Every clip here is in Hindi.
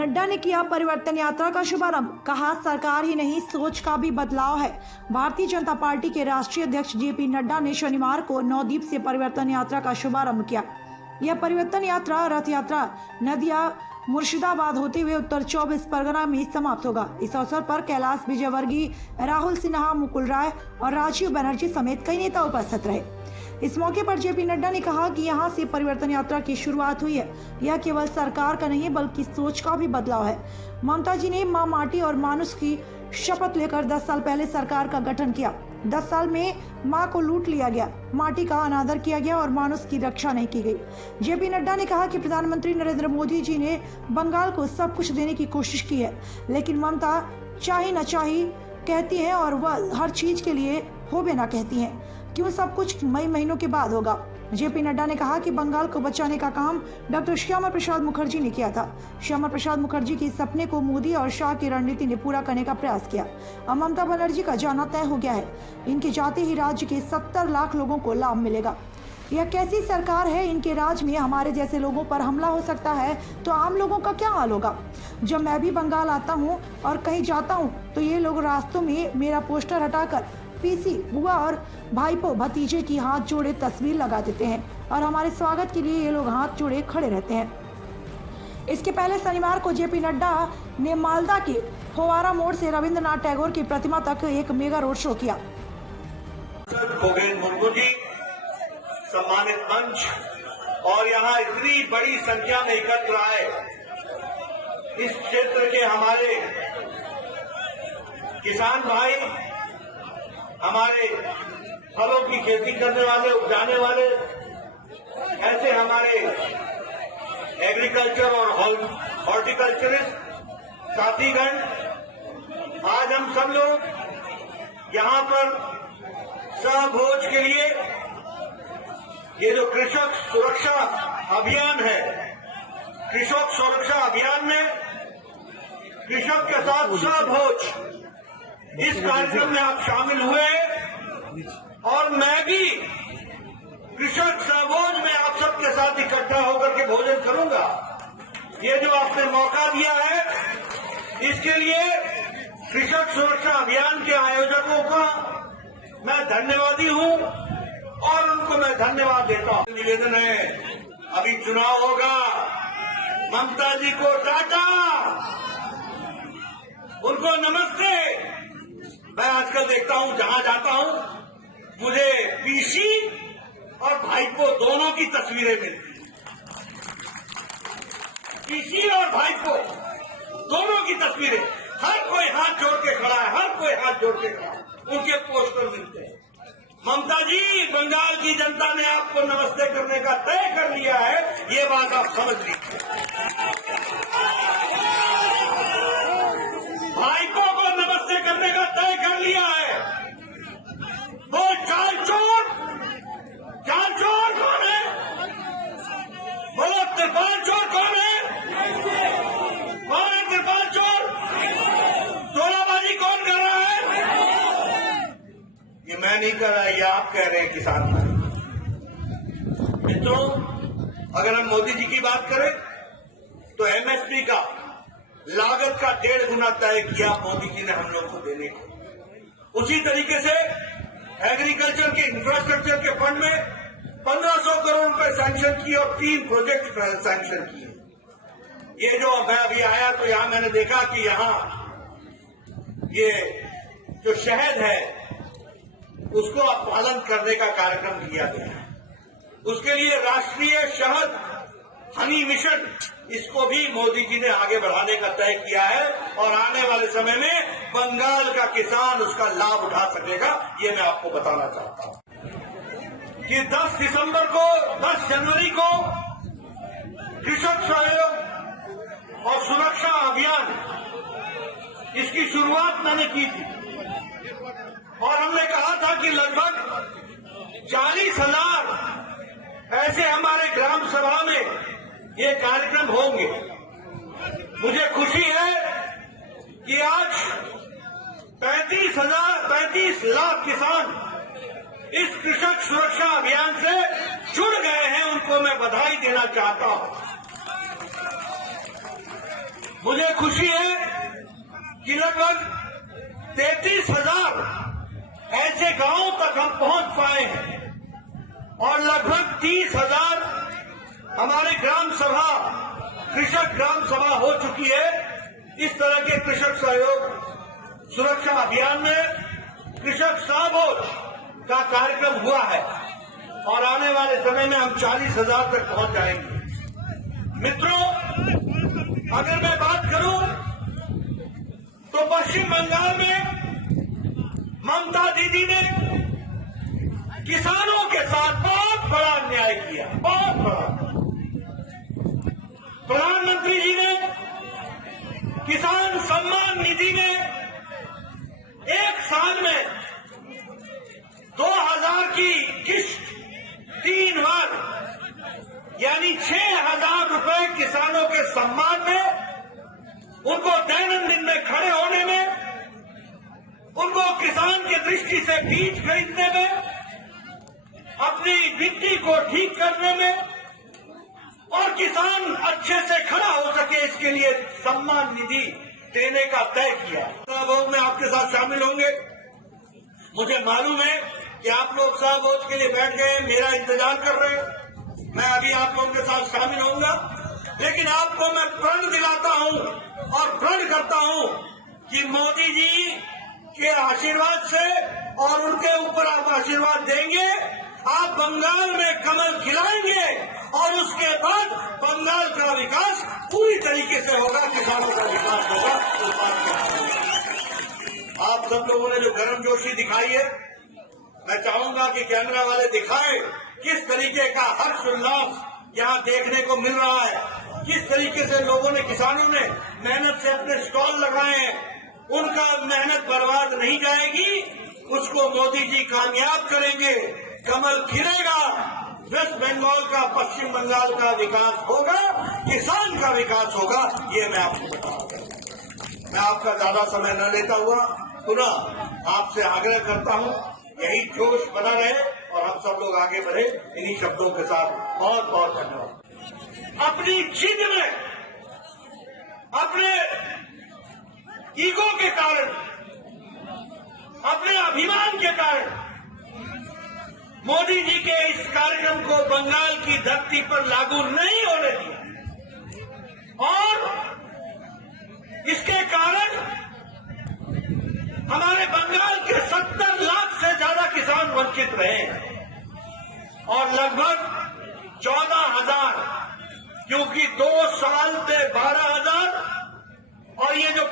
नड्डा ने किया परिवर्तन यात्रा का शुभारंभ। कहा सरकार ही नहीं सोच का भी बदलाव है। भारतीय जनता पार्टी के राष्ट्रीय अध्यक्ष जेपी नड्डा ने शनिवार को नवद्वीप से परिवर्तन यात्रा का शुभारंभ किया। यह परिवर्तन यात्रा रथ यात्रा नदिया मुर्शिदाबाद होते हुए उत्तर 24 परगना में समाप्त होगा। इस अवसर पर कैलाश विजयवर्गीय, राहुल सिन्हा, मुकुल राय और राजीव बनर्जी समेत कई नेता उपस्थित रहे। इस मौके पर जेपी नड्डा ने कहा कि यहां से परिवर्तन यात्रा की शुरुआत हुई है। यह केवल सरकार का नहीं बल्कि सोच का भी बदलाव है। ममता जी ने मां माटी और मानुष की शपथ लेकर 10 साल पहले सरकार का गठन किया। 10 साल में मां को लूट लिया गया, माटी का अनादर किया गया और मानुष की रक्षा नहीं की गई। जेपी नड्डा ने कहा कि प्रधानमंत्री नरेंद्र मोदी जी ने बंगाल को सब कुछ देने की कोशिश की है, लेकिन ममता चाहे न चाहे कहती हैं और वह हर चीज के लिए हो भी ना कहती हैं। क्यों सब कुछ मई महीनों के बाद होगा। जेपी नड्डा ने कहा कि बंगाल को बचाने का काम डॉक्टर श्यामा प्रसाद मुखर्जी ने किया था। श्यामा प्रसाद मुखर्जी के सपने को मोदी और शाह की रणनीति ने पूरा करने का प्रयास किया। अब ममता बनर्जी का जाना तय हो गया है। इनके जाते ही राज्य के 70 लाख लोगों को लाभ मिलेगा। यह कैसी सरकार है, इनके राज में हमारे जैसे लोगों पर हमला हो सकता है तो आम लोगों का क्या हाल होगा। जब मैं भी बंगाल आता हूँ और कहीं जाता हूँ तो ये लोग रास्तों में मेरा पोस्टर हटाकर पीसी, बुआ और भाईपो, भतीजे की हाथ जोड़े तस्वीर लगा देते हैं और हमारे स्वागत के लिए ये लोग हाथ जोड़े खड़े रहते हैं। इसके पहले शनिवार को जेपी नड्डा ने मालदा के फोवारा मोड़ से रविंद्रनाथ टैगोर की प्रतिमा तक एक मेगा रोड शो किया। सम्मानित मंच और यहाँ इतनी बड़ी संख्या में एकत्र आए इस क्षेत्र के हमारे किसान भाई, हमारे फलों की खेती करने वाले, उपजाने वाले, ऐसे हमारे एग्रीकल्चर और हॉर्टिकल्चरिस्ट साथीगण, आज हम सब लोग यहाँ पर सहभोज के लिए ये जो कृषक सुरक्षा अभियान है, कृषक सुरक्षा अभियान में कृषक के साथ सहभोज, इस कार्यक्रम में आप शामिल हुए और मैं भी कृषक सहभोज में आप सबके साथ इकट्ठा होकर के भोजन करूंगा। ये जो आपने मौका दिया है, इसके लिए कृषक सुरक्षा अभियान के आयोजकों का मैं धन्यवादी हूं और उनको मैं धन्यवाद देता हूं। निवेदन है, अभी चुनाव होगा, ममता जी को टाटा, उनको नमस्ते। मैं आजकल देखता हूं, जहां जाता हूं मुझे पीसी और भाईपो दोनों की तस्वीरें मिलती। पीसी और भाईपो दोनों की तस्वीरें, हर कोई हाथ जोड़ के खड़ा है, हर कोई हाथ जोड़ के खड़ा है, उनके पोस्टर मिलते हैं। ममता जी, बंगाल की जनता ने आपको नमस्ते करने का तय कर लिया है, ये बात आप समझ लीजिए। भाईपो को नमस्ते करने का तय कर लिया है। वो चाल चोर कौन है? बोलो, त्रिपाल चोर कौन है? कौन है त्रिपाल चोर? टोलाबाजी कौन कर रहा है? ये मैं नहीं कर रहा, ये आप कह रहे हैं किसान भाई। मित्रों, अगर हम मोदी जी की बात करें तो एमएसपी का लागत का 1.5 गुना तय किया मोदी जी ने हम लोग को देने को। उसी तरीके से एग्रीकल्चर के इंफ्रास्ट्रक्चर के फंड में 1500 करोड़ रुपए सैंक्शन किए और 3 प्रोजेक्ट सैंक्शन किए। ये जो मैं अभी आया तो यहां मैंने देखा कि यहां ये जो शहद है उसको पालन करने का कार्यक्रम किया गया है। उसके लिए राष्ट्रीय शहद हनी मिशन, इसको भी मोदी जी ने आगे बढ़ाने का तय किया है और आने वाले समय में बंगाल का किसान उसका लाभ उठा सकेगा। ये मैं आपको बताना चाहता हूं कि 10 जनवरी को कृषक सहयोग और सुरक्षा अभियान, इसकी शुरुआत मैंने की थी और हमने कहा था कि लगभग 40,000 ऐसे हमारे ग्राम सभा में ये कार्यक्रम होंगे। मुझे खुशी है कि आज 35 लाख किसान इस कृषक सुरक्षा अभियान से जुड़ गए हैं। उनको मैं बधाई देना चाहता हूं। मुझे खुशी है कि लगभग 33,000 ऐसे गांवों तक हम पहुंच पाए हैं और लगभग 30,000 हमारे ग्राम सभा, कृषक ग्राम सभा हो चुकी है। इस तरह के कृषक सहयोग सुरक्षा अभियान में कृषक साभोज का कार्यक्रम हुआ है और आने वाले समय में हम 40,000 तक पहुंच जाएंगे। मित्रों, अगर मैं बात करूं तो पश्चिम बंगाल में ममता दीदी ने किसानों के साथ बहुत बड़ा अन्याय किया, बहुत बड़ा। प्रधानमंत्री जी ने किसान सम्मान निधि में एक साल में 2,000 की किश्त 3 बार यानी 6,000 रुपए किसानों के सम्मान में, उनको दैनंदिन में खड़े होने में, उनको किसान की दृष्टि से बीज खरीदने में, अपनी मिट्टी को ठीक करने में और किसान अच्छे से खड़ा हो सके, इसके लिए सम्मान निधि देने का तय किया। साहब में आपके साथ शामिल होंगे। मुझे मालूम है कि आप लोग साहब के लिए बैठ गए, मेरा इंतजार कर रहे हैं। मैं अभी आप लोगों के साथ शामिल होऊंगा, लेकिन आपको मैं प्रण दिलाता हूं और प्रण करता हूं कि मोदी जी के आशीर्वाद से और उनके ऊपर आप आशीर्वाद देंगे, आप बंगाल में कमल खिलाएंगे और उसके बाद बंगाल का विकास पूरी तरीके से होगा, किसानों का विकास होगा। आप सब लोगों ने जो गर्मजोशी दिखाई है, मैं चाहूंगा कि कैमरा वाले दिखाएं किस तरीके का हर्ष उल्लास यहाँ देखने को मिल रहा है, किस तरीके से लोगों ने, किसानों ने मेहनत से अपने स्टॉल लगाए हैं। उनका मेहनत बर्बाद नहीं जाएगी, उसको मोदी जी कामयाब करेंगे, कमल खिलेगा, वेस्ट बंगाल का, पश्चिम बंगाल का विकास होगा, किसान का विकास होगा। ये मैं आपको बताऊंगा। मैं आपका ज्यादा समय न लेता हुआ पुनः आपसे आग्रह करता हूं, यही जोश बना रहे और हम सब लोग आगे बढ़े। इन्हीं शब्दों के साथ बहुत बहुत धन्यवाद। अपनी जिद में, अपने ईगो के कारण, अपने अभिमान के कारण मोदी जी के इस कार्यक्रम को बंगाल की धरती पर लागू नहीं होने दिया और इसके कारण हमारे बंगाल के 70 लाख से ज्यादा किसान वंचित रहे और लगभग 14,000, क्योंकि 2 साल में 12,000 और ये जो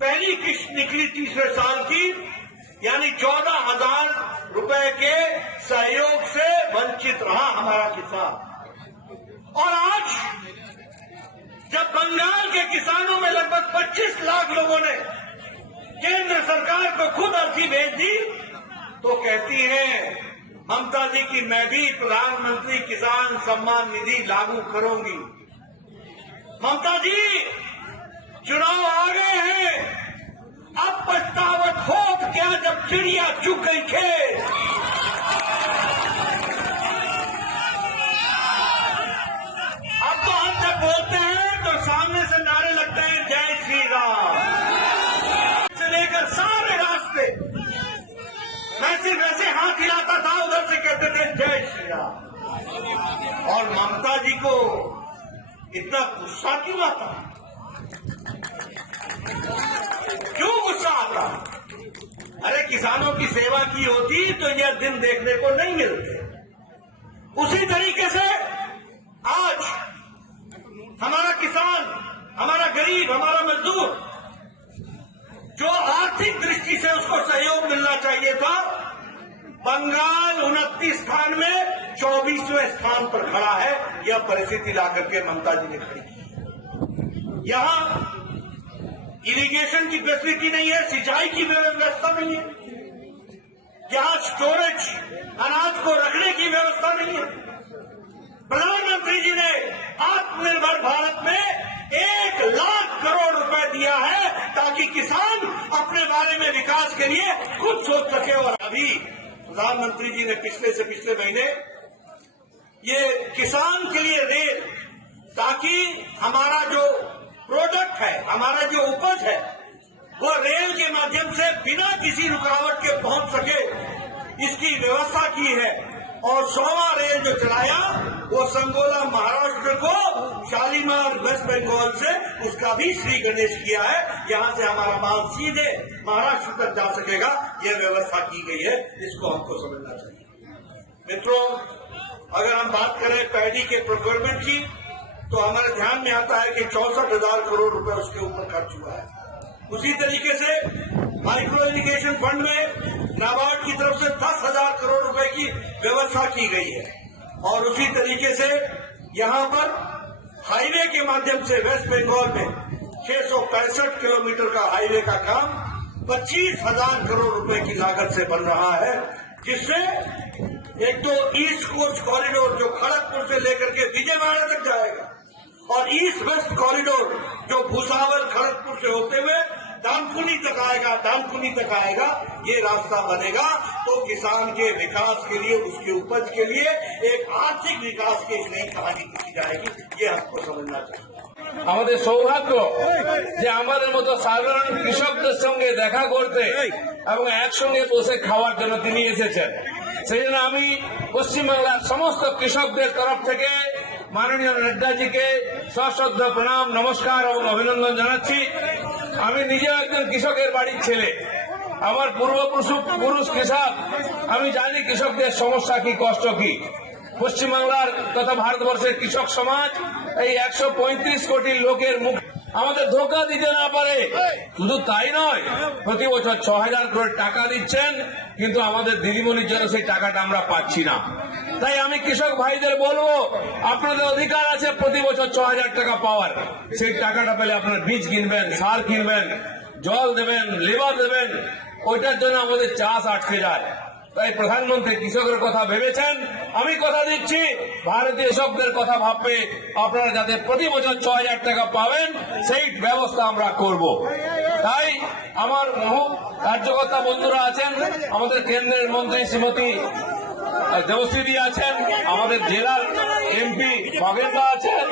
पहली किश्त निकली तीसरे साल की, यानी 14,000 रुपए के सहयोग से वंचित रहा हमारा किसान। और आज जब बंगाल के किसानों में लगभग 25 लाख लोगों ने केंद्र सरकार को खुद अर्जी भेज दी, तो कहती है ममता जी की मैं भी प्रधानमंत्री किसान सम्मान निधि लागू करूंगी। ममता जी, चुनाव आ गए हैं, अब पछतावत होत क्या जब चिड़िया चुग गई खेत। अब तो हम जब बोलते हैं तो सामने से नारे लगते हैं जय श्री राम से लेकर सारे रास्ते। मैं सिर्फ ऐसे हाथ हिलाता था, उधर से कहते थे जय श्री राम। और ममता जी को इतना गुस्सा क्यों आता, क्यों गुस्सा आता? अरे किसानों की सेवा की होती तो यह दिन देखने को नहीं मिलते। उसी तरीके से आज हमारा किसान, हमारा गरीब, हमारा मजदूर, जो आर्थिक दृष्टि से उसको सहयोग मिलना चाहिए था, बंगाल 29 स्थान में 24वें स्थान पर खड़ा है। यह परिस्थिति लाकर के ममता जी ने खड़ी की। यहां इरिगेशन की फैसिलिटी नहीं है, सिंचाई की व्यवस्था नहीं है, यहां स्टोरेज, अनाज को रखने की व्यवस्था नहीं है। प्रधानमंत्री जी ने आत्मनिर्भर भारत में 1 लाख करोड़ रुपए दिया है ताकि किसान अपने बारे में विकास के लिए खुद सोच सके। और अभी प्रधानमंत्री जी ने पिछले महीने ये किसान के लिए रेल, ताकि हमारा जो प्रोडक्ट है, हमारा जो उपज है, वो रेल के माध्यम से बिना किसी रुकावट के पहुंच सके, इसकी व्यवस्था की है। और 100वां रेल जो चलाया वो संगोला महाराष्ट्र को शालीमार वेस्ट बंगाल से उसका भी श्री गणेश किया है। यहां से हमारा माल सीधे महाराष्ट्र तक जा सकेगा, यह व्यवस्था की गई है, इसको हमको समझना चाहिए। मित्रों, अगर हम बात करें पैडी के प्रोक्योरमेंट की, तो हमारे ध्यान में आता है कि 64,000 करोड़ रुपए उसके ऊपर खर्च हुआ है। उसी तरीके से माइक्रो इरिगेशन फंड में नाबार्ड की तरफ से 10,000 करोड़ रुपए की व्यवस्था की गई है। और उसी तरीके से यहां पर हाईवे के माध्यम से वेस्ट बंगाल में 665 किलोमीटर का हाईवे का काम 25,000 करोड़ रुपए की लागत से बन रहा है, जिससे एक तो ईस्ट कोस्ट कॉरिडोर जो खड़गपुर से लेकर के विजयवाड़ा तक जाएगा, और ईस्ट वेस्ट कॉरिडोर जो भुसावल खड़गपुर से होते हुए दानकुनी तक आएगा, ये रास्ता बनेगा तो किसान के विकास के लिए, उसके उपज के लिए एक आर्थिक विकास की एक नई कहानी लिखी जाएगी। ये हमको समझना चाहिए। আমাদের সৌভাগ্য যে আমাদের মতো সাধারণ কৃষকদের সঙ্গে দেখা করতে এবং একসঙ্গে বসে খাওয়ার জন্য তিনি এসেছেন। সেই জন্য আমি পশ্চিমবাংলার সমস্ত কৃষকদের তরফ থেকে মাননীয় নড্ডাজিকে সশ্রদ্ধ প্রণাম, নমস্কার এবং অভিনন্দন জানাচ্ছি। আমি নিজেও একজন কৃষকের বাড়ির ছেলে, আমার পূর্বপুরুষ কৃষক। আমি জানি কৃষকদের সমস্যা কি, কষ্ট কি। পশ্চিমবাংলার তথা ভারতবর্ষের কৃষক সমাজ এই 135 কোটি লোকের মুখ আমাদের ধোকা দিতে না পারে। শুধু তাই নয়, প্রতি বছর 6,000 কোটি টাকা দিচ্ছেন, কিন্তু আমাদের দিদিমণির জন্য সেই টাকাটা আমরা পাচ্ছি না। তাই আমি কৃষক ভাইদের বলবো, আপনাদের অধিকার আছে প্রতি বছর 6,000 টাকা পাওয়ার। সেই টাকাটা পেলে আপনার বীজ কিনবেন, সার কিনবেন, জল দেবেন, লেবার দেবেন, ওইটার জন্য আমাদের চাষ আটকে যায়। তাই প্রধানমন্ত্রী কৃষকের কথা ভেবেছেন, আমি কথা দিচ্ছি ভারতীয় কৃষকদের কথা ভাববে, আপনারা যাতে প্রতি বছর 6,000 টাকা পাবেন সেই ব্যবস্থা আমরা করব। তাই আমার বহু কার্যকর্তা বন্ধুরা আছেন, আমাদের কেন্দ্রের মন্ত্রী শ্রীমতী দেবশ্রীদি আছেন, আমাদের জেলার এমপি খগেনদা আছেন,